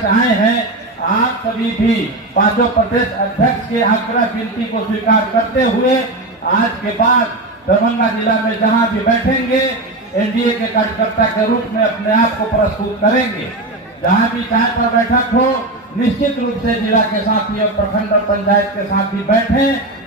आज आए हैं, आप सभी भी पांचों प्रदेश अध्यक्ष के आग्रह विनती को स्वीकार करते हुए आज के बाद दरभंगा जिला में जहां भी बैठेंगे एनडीए के कार्यकर्ता के रूप में अपने आप को प्रस्तुत करेंगे। जहां भी चाय पर बैठक हो निश्चित रूप से जिला के साथी और प्रखंड और पंचायत के साथी बैठे,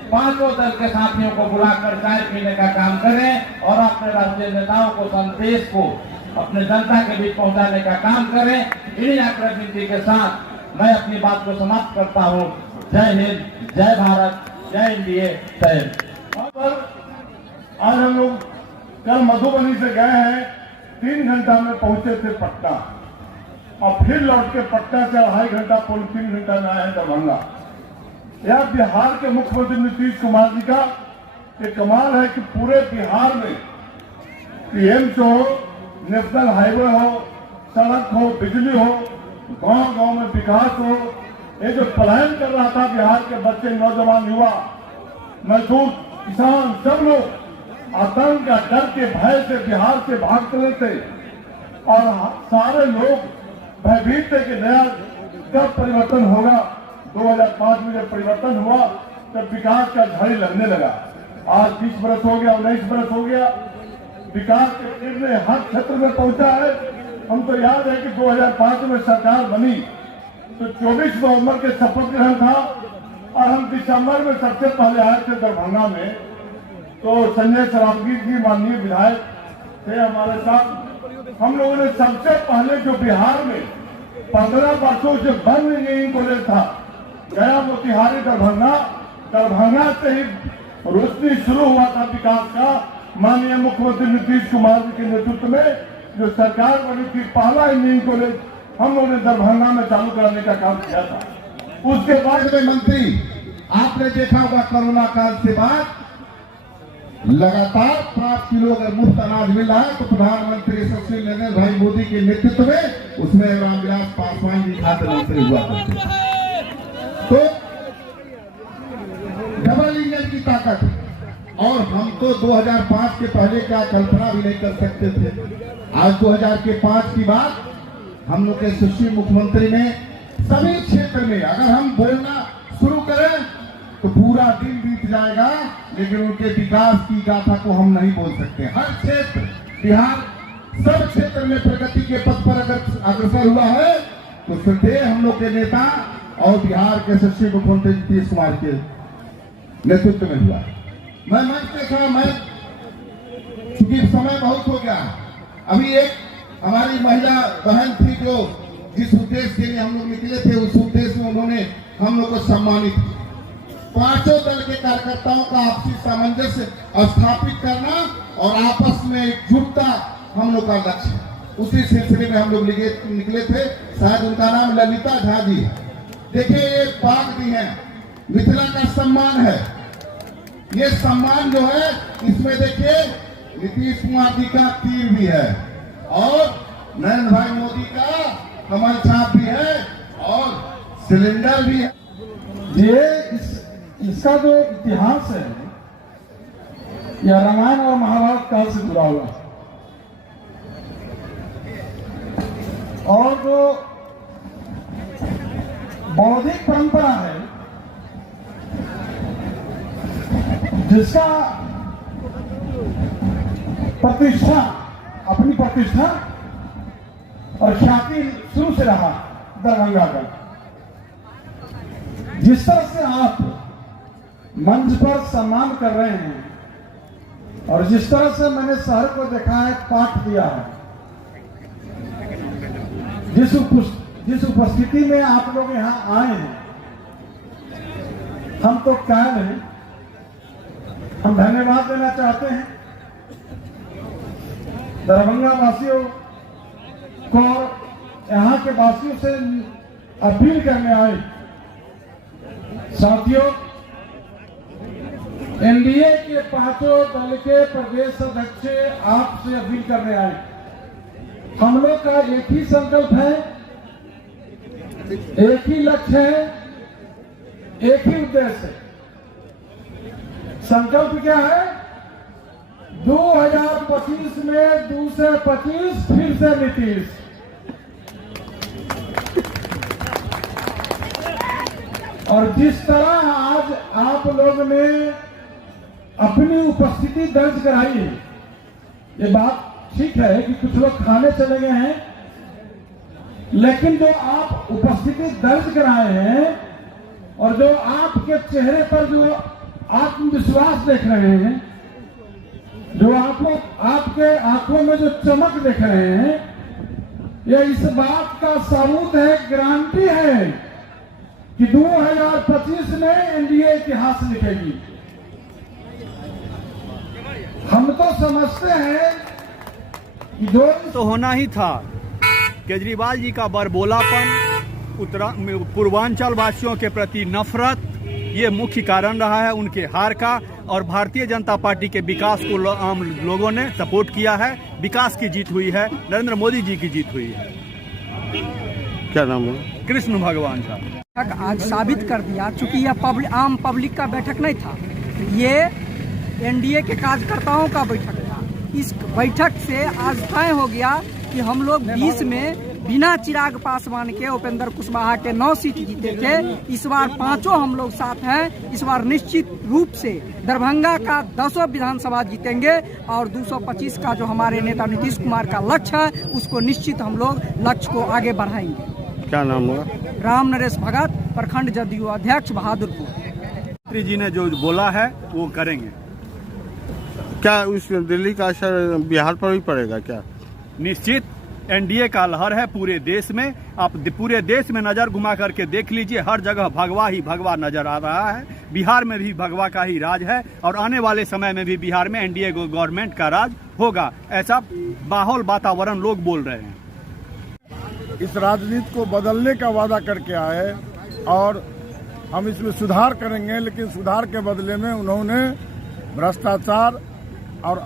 पांचों दल के साथियों को बुलाकर चाय पीने का काम करें और अपने राष्ट्रीय नेताओं को संदेश को अपने जनता के बीच पहुंचाने का काम करें। इन्हीं आग्रह विनती के साथ मैं अपनी बात को समाप्त करता हूं। जय हिंद, जय भारत, जय एनडीए, जय हिंद। आज हम लोग कल मधुबनी से गए हैं, 3 घंटा में पहुंचे थे पटना और फिर लौट के पटना से 2.5 घंटा 3 घंटा में आए हैं दरभंगा। यह बिहार के मुख्यमंत्री नीतीश कुमार जी का एक कमाल है कि पूरे बिहार में पीएम्स हो, नेशनल हाईवे हो, सड़क हो, बिजली हो, गांव गांव में विकास हो, ये जो प्लान कर रहा था बिहार के बच्चे, नौजवान, युवा, मजदूर, किसान, सब लोग आतंक या डर के भय से बिहार से भागते रहे थे और सारे लोग भयभीत थे कि नया कब परिवर्तन होगा। 2005 में जब परिवर्तन हुआ तब विकास का झाड़ी लगने लगा। आज 20 बरस हो गया, 19 बरस हो गया, विकास के तीर ने हर क्षेत्र में पहुंचा है। हम तो याद है कि 2005 में सरकार बनी तो 24 नवंबर के शपथ ग्रहण था और हम दिसंबर में सबसे पहले आए थे दरभंगा में। तो संजय सरावगी जी माननीय विधायक थे हमारे साथ। हम लोगों ने सबसे पहले जो बिहार में 15 वर्षों से बंद इंजीनियरिंग कॉलेज था, गया मोतिहारी दरभंगा से ही रोशनी शुरू हुआ था विकास का। माननीय मुख्यमंत्री नीतीश कुमार जी के नेतृत्व में जो सरकार बनी थी, पहला इंजीनियरिंग कॉलेज हम लोगों ने दरभंगा में चालू कराने का काम किया था। उसके बाद में मंत्री, आपने देखा होगा कोरोना काल से बाद लगातार 5 किलो अगर मुफ्त अनाज मिल रहा है तो प्रधानमंत्री यशस्वी नरेंद्र भाई मोदी के नेतृत्व में उसमें रामविलास पासवान जी खाद्य मंत्री हुआ करते। तो डबल इंजन की ताकत, और हम तो 2005 के पहले क्या कल्पना भी नहीं कर सकते थे। आज 2005 की बात हम लोग के यशस्वी मुख्यमंत्री ने सभी क्षेत्र में अगर हम बोलना शुरू करें तो पूरा दिन बीत जाएगा, लेकिन उनके विकास की गाथा को हम नहीं बोल सकते। हर क्षेत्र बिहार सब क्षेत्र में प्रगति के पथ पर अगर अग्रसर हुआ है तो श्रद्धेय हम लोग के नेता और बिहार के यशस्वी मुख्यमंत्री नीतीश कुमार के नेतृत्व में हुआ। मैं मंच पे खड़ा, मैं चूंकि समय बहुत हो गया, अभी एक हमारी महिला बहन थी जो जिस उद्देश्य के लिए हम लोग निकले थे उस उद्देश्य में उन्होंने हम लोग को सम्मानित किया। पांचों दल के कार्यकर्ताओं का आपसी सामंजस्य स्थापित करना और आपस में एकजुटता हम लोग का लक्ष्य है। उसी सिलसिले में हम लोग निकले थे। शायद उनका नाम ललिता झा जी है। देखिए ये पाक दी है, मिथिला का सम्मान है। ये सम्मान जो है इसमें देखिए नीतीश कुमार जी का तीर भी है और नरेंद्र भाई मोदी का कमल छाप भी है और सिलेंडर भी है। ये इसका जो इतिहास है यह रामायण और महाभारत काल से जुड़ा हुआ है और जो बौद्धिक परंपरा है जिसका प्रतिष्ठा, अपनी प्रतिष्ठा और ख्याति शुरू से रहा दरभंगा का। जिस तरह से आप मंच पर सम्मान कर रहे हैं और जिस तरह से मैंने शहर को देखा है, पाठ दिया है, जिस उपस्थिति में आप लोग यहाँ आए हैं, हम तो कायल हैं। हम धन्यवाद देना चाहते हैं दरभंगा वासियों को और यहाँ के वासियों से अपील करने आए। साथियों, एनडीए के पांचों दल के प्रदेश अध्यक्ष आपसे अपील करने आए। हम लोग का एक ही संकल्प है, एक ही लक्ष्य है, एक ही उद्देश्य है। संकल्प क्या है? 2025 में 2 से 25 फिर से नीतीश। और जिस तरह आज आप लोग ने अपनी उपस्थिति दर्ज कराई है, ये बात ठीक है कि कुछ लोग खाने चले गए हैं, लेकिन जो आप उपस्थिति दर्ज कराए हैं और जो आपके चेहरे पर जो आत्मविश्वास देख रहे हैं, जो आपके आंखों में जो चमक देख रहे हैं, यह इस बात का सबूत है, गारंटी है कि 2025 में एनडीए इतिहास लिखेगी। हम तो समझते हैं कि जो तो होना ही था। केजरीवाल जी का बरबोलापन, पूर्वांचल वासियों के प्रति नफरत, ये मुख्य कारण रहा है उनके हार का। और भारतीय जनता पार्टी के विकास को आम लोगों ने सपोर्ट किया है। विकास की जीत हुई है, नरेंद्र मोदी जी की जीत हुई है। क्या नाम है? कृष्ण भगवान साहब आज साबित कर दिया, चूंकि यह आम पब्लिक का बैठक नहीं था, ये एनडीए के कार्यकर्ताओं का बैठक था। इस बैठक से आज तय हो गया कि हम लोग 20 में बिना चिराग पासवान के उपेंद्र कुशवाहा के 9 सीट जीते थे, इस बार 5 हम लोग साथ हैं। इस बार निश्चित रूप से दरभंगा का 10 विधानसभा जीतेंगे और 225 का जो हमारे नेता नीतीश कुमार का लक्ष्य है, उसको निश्चित हम लोग लक्ष्य को आगे बढ़ाएंगे। क्या नाम हुआ? राम नरेश भगत, प्रखंड जदयू अध्यक्ष, बहादुरपुर। मंत्री जी ने जो बोला है वो करेंगे। क्या उस दिल्ली का असर बिहार पर भी पड़ेगा क्या? निश्चित एनडीए का लहर है पूरे देश में। आप पूरे देश में नजर घुमा करके देख लीजिए, हर जगह भगवा ही भगवा नजर आ रहा है। बिहार में भी भगवा का ही राज है और आने वाले समय में भी बिहार में एनडीए गवर्नमेंट का राज होगा, ऐसा माहौल वातावरण लोग बोल रहे हैं। इस राजनीति को बदलने का वादा करके आए और हम इसमें सुधार करेंगे, लेकिन सुधार के बदले में उन्होंने भ्रष्टाचार और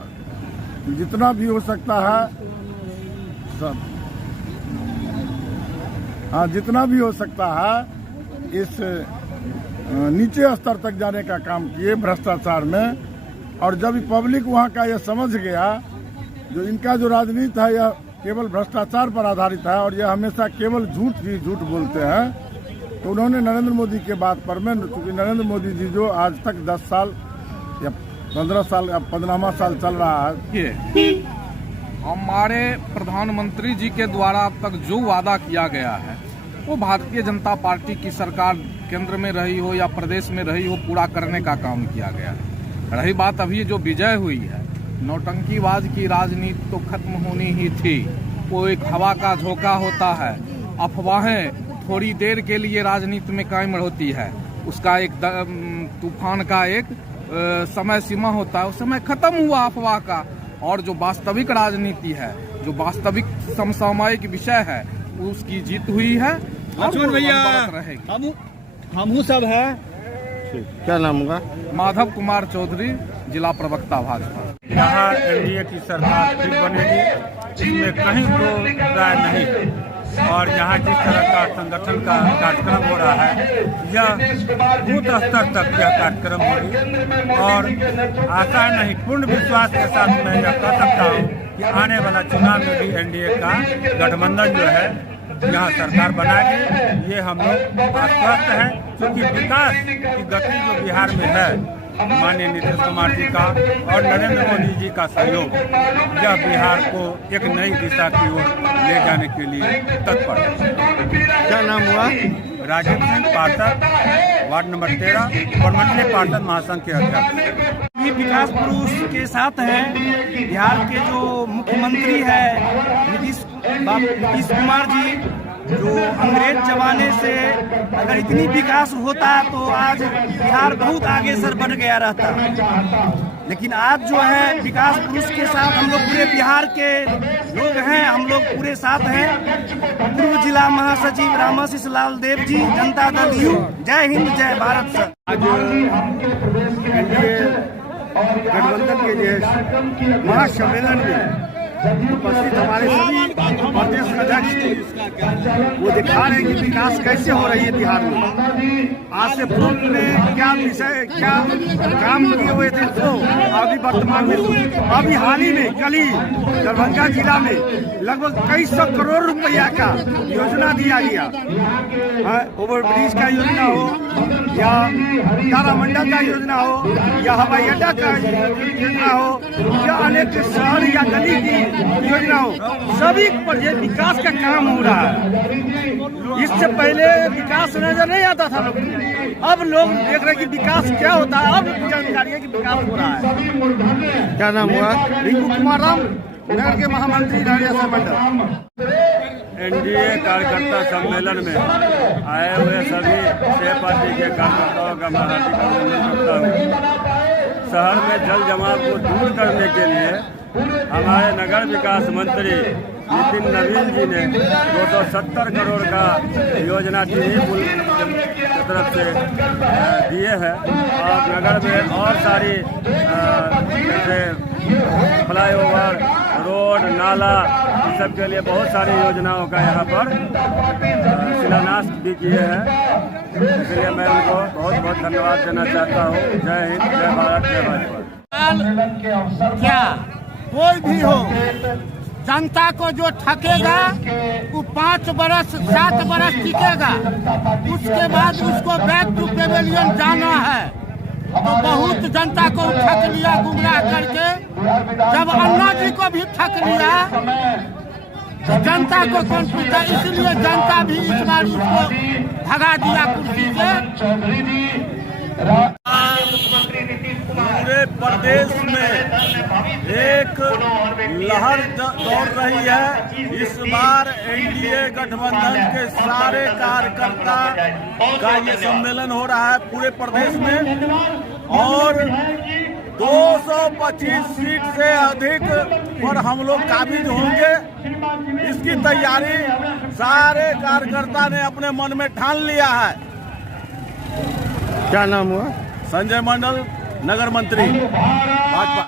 जितना भी हो सकता है जितना भी हो सकता है इस नीचे स्तर तक जाने का काम किए भ्रष्टाचार में। और जब पब्लिक वहाँ का यह समझ गया, जो इनका जो राजनीति है यह केवल भ्रष्टाचार पर आधारित है और यह हमेशा केवल झूठ बोलते हैं, तो उन्होंने नरेंद्र मोदी के बात पर में, क्योंकि नरेंद्र मोदी जी जो आज तक 10 साल या 15 साल या 15वां साल चल रहा है, हमारे प्रधानमंत्री जी के द्वारा अब तक जो वादा किया गया है वो भारतीय जनता पार्टी की सरकार केंद्र में रही हो या प्रदेश में रही हो, पूरा करने का काम किया गया है। रही बात अभी जो विजय हुई है, नौटंकीबाज की राजनीति तो खत्म होनी ही थी। वो एक हवा का झोंका होता है, अफवाहें थोड़ी देर के लिए राजनीति में कायम होती है, उसका एक तूफान का एक समय सीमा होता है, उस समय खत्म हुआ अफवाह का। और जो वास्तविक राजनीति है, जो वास्तविक समसामयिक विषय है, उसकी जीत हुई है। लक्ष्मण भैया, हम सब है। क्या नाम होगा? माधव कुमार चौधरी, जिला प्रवक्ता भाजपा। यहाँ एनडीए की सरकार फिर बनेगी, इसमें कहीं कोई राय नहीं। और यहाँ जिस तरह का संगठन का कार्यक्रम हो रहा है, यह बूथ स्तर तक यह कार्यक्रम होगी और आशा नहीं, पूर्ण विश्वास के साथ मैं यह कह सकता हूँ कि आने वाला चुनाव में भी एनडीए का गठबंधन जो है यहाँ सरकार बनाएगी। ये हम लोग आश्वस्त हैं, क्योंकि विकास की गति जो बिहार में है, माननीय नीतीश कुमार जी का और नरेंद्र मोदी जी का सहयोग, यह बिहार को एक नई दिशा की ओर ले जाने के लिए तत्पर है। क्या नाम हुआ? राजेंद्र सिंह पार्षद, वार्ड नंबर 13 और मंडलीय पार्षद महासंघ के अध्यक्ष। ये विकास पुरुष के साथ है। बिहार के जो मुख्यमंत्री है नीतीश कुमार जी, जो अंग्रेज जमाने से अगर इतनी विकास होता तो आज बिहार बहुत आगे सर बढ़ गया रहता, लेकिन आज जो है विकास पुरुष के साथ हम लोग पूरे बिहार के लोग हैं, हम लोग पूरे साथ हैं। पूर्व जिला महासचिव रामाशीष लाल देव जी, जनता दल यू। जय हिंद, जय भारत। सर आज एनडीए गठबंधन के महासम्मेलन में उपस्थित हमारे सभी प्रदेश अध्यक्ष वो दिखा रहे हैं कि विकास कैसे हो रही है बिहार में। आज से पूर्व में क्या विषय क्या काम किए हुए थे तो अभी वर्तमान में अभी हाल ही में कल ही दरभंगा जिला में लगभग कई सौ करोड़ रुपया का योजना दिया गया। ओवर ब्रिज का योजना हो या तारामंडल का योजना हो या हवाई अड्डा का योजना हो या अनेक शहर या गली की योजना हो, सभी पर ये विकास का काम हो रहा है। इससे पहले विकास नजर नहीं आता था, अब लोग देख रहे हैं कि विकास क्या होता है। अब जानकारी है कि विकास हो रहा है। क्या नाम हुआ? रिंकू कुमार राम, नगर के महामंत्री राजस्व मंडल। एनडीए कार्यकर्ता सम्मेलन में आए हुए सभी 6 पार्टी के कार्यकर्ताओं का मैं हार्दिक अभिनंदन करता हूँ। शहर में जल जमाव को दूर करने के लिए हमारे नगर विकास मंत्री नितिन नवीन जी ने 270 करोड़ का योजना पुल की तरफ से दिए हैं और नगर में और सारी जैसे फ्लाईओवर, रोड, नाला, इस सब के लिए बहुत सारी योजनाओं का यहाँ पर शिलान्यास भी किए हैं। इसलिए मैं उनको बहुत बहुत धन्यवाद देना चाहता हूँ। जय हिंद, जय भारत, जय भाजपा। क्या कोई भी हो, जनता को जो ठकेगा वो 5 बरस 7 बरस टिकेगा, उसके बाद उसको बैक टू पेवेलियन जाना है। तो बहुत जनता को ठग लिया गुमराह करके, जब अन्ना जी को भी ठग लिया तो जनता को कौन पूछता, इसलिए जनता भी इस बार उसको भगा दिया कुर्सी से। पूरे प्रदेश में एक लहर दौड़ रही है। इस बार एनडीए गठबंधन के सारे कार्यकर्ता का ये सम्मेलन हो रहा है पूरे प्रदेश में और 225 सीट से अधिक पर हम लोग काबिज होंगे। इसकी तैयारी सारे कार्यकर्ता ने अपने मन में ठान लिया है। क्या नाम हुआ? संजय मंडल, नगर मंत्री, भाजपा।